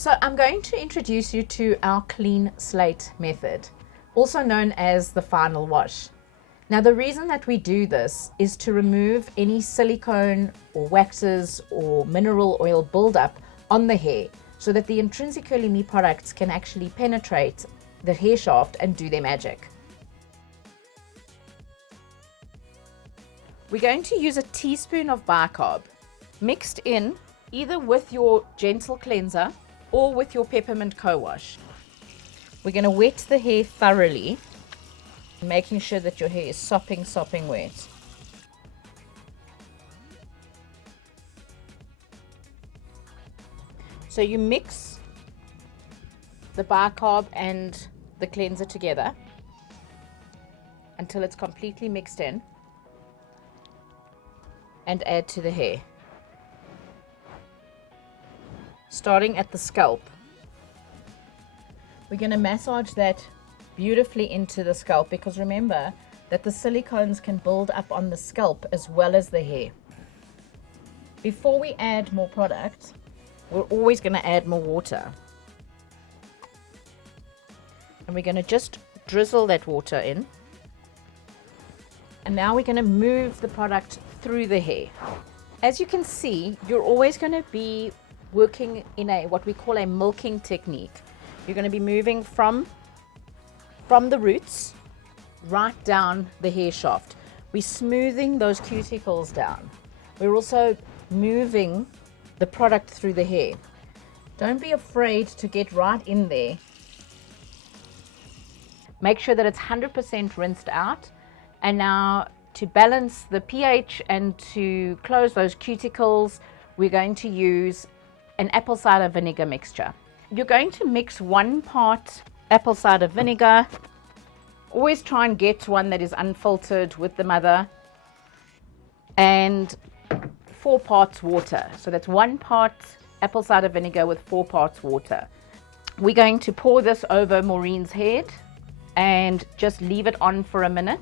So I'm going to introduce you to our clean slate method, also known as the final wash. Now the reason that we do this is to remove any silicone or waxes or mineral oil buildup on the hair so that the IntrinsiCurly Me products can actually penetrate the hair shaft and do their magic. We're going to use a teaspoon of bicarb mixed in either with your gentle cleanser or with your peppermint co-wash. We're going to wet the hair thoroughly, making sure that your hair is sopping wet. So you mix the bicarb and the cleanser together until it's completely mixed in and add to the hair. Starting at the scalp. We're going to massage that beautifully into the scalp because remember that the silicones can build up on the scalp as well as the hair. Before we add more product, we're always going to add more water. And we're going to just drizzle that water in. And now we're going to move the product through the hair. As you can see, you're always going to be working in what we call a milking technique. You're going to be moving from the roots right down the hair shaft. We're smoothing those cuticles down. We're also moving the product through the hair. Don't be afraid to get right in there. Make sure that it's 100% rinsed out. And now to balance the pH and to close those cuticles, we're going to use an apple cider vinegar mixture. You're going to mix 1 part apple cider vinegar. Always try and get one that is unfiltered with the mother. And 4 parts water. So that's 1 part apple cider vinegar with 4 parts water. We're going to pour this over Maureen's head and just leave it on for a minute.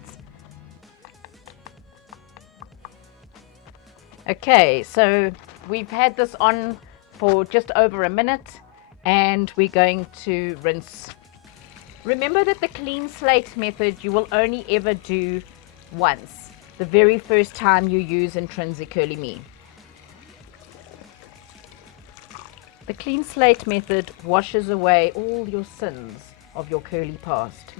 Okay, so we've had this on for just over a minute and we're going to rinse. Remember that the clean slate method you will only ever do once, the very first time you use IntrinsiCurly Me. The clean slate method washes away all your sins of your curly past.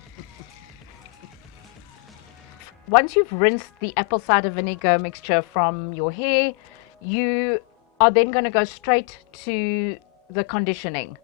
Once you've rinsed the apple cider vinegar mixture from your hair, you are then going to go straight to the conditioning.